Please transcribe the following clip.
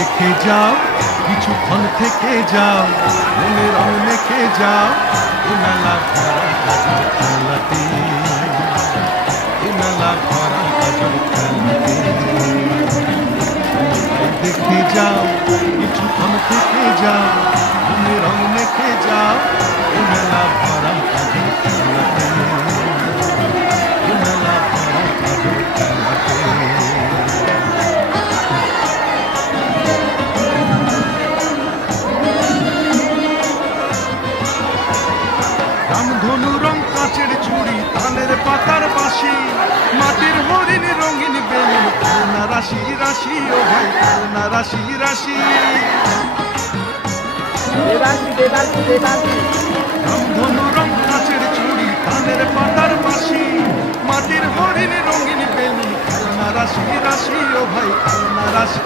দেখে যাও, কিছুক্ষণ থেকে যাও, মনে রং মেখে যাও, এ মেলা ভরা গাজর খেলাতে, এ মেলা ভরা গাজর খেলাতে। দেখে যাও, কিছুক্ষণ থেকে যাও, মনে রং মেখে যাও, এ মেলা ভরা গাজর খেলাতে, এ মেলা ভরা গাজর খেলাতে। রামধনু রং কাঁচের চুড়ি, তালের পাতার বাঁশি, মাটির হরিণ রঙিন বেলুন, করুণা রাশি রাশি, ও ভাই করুণা রাশি রাশি। রামধনু রং কাঁচের চুড়ি, তালের পাতার বাঁশি, মাটির হরিণ রঙিন বেলুন, করুণা রাশি রাশি, ও ভাই করুণা রাশি।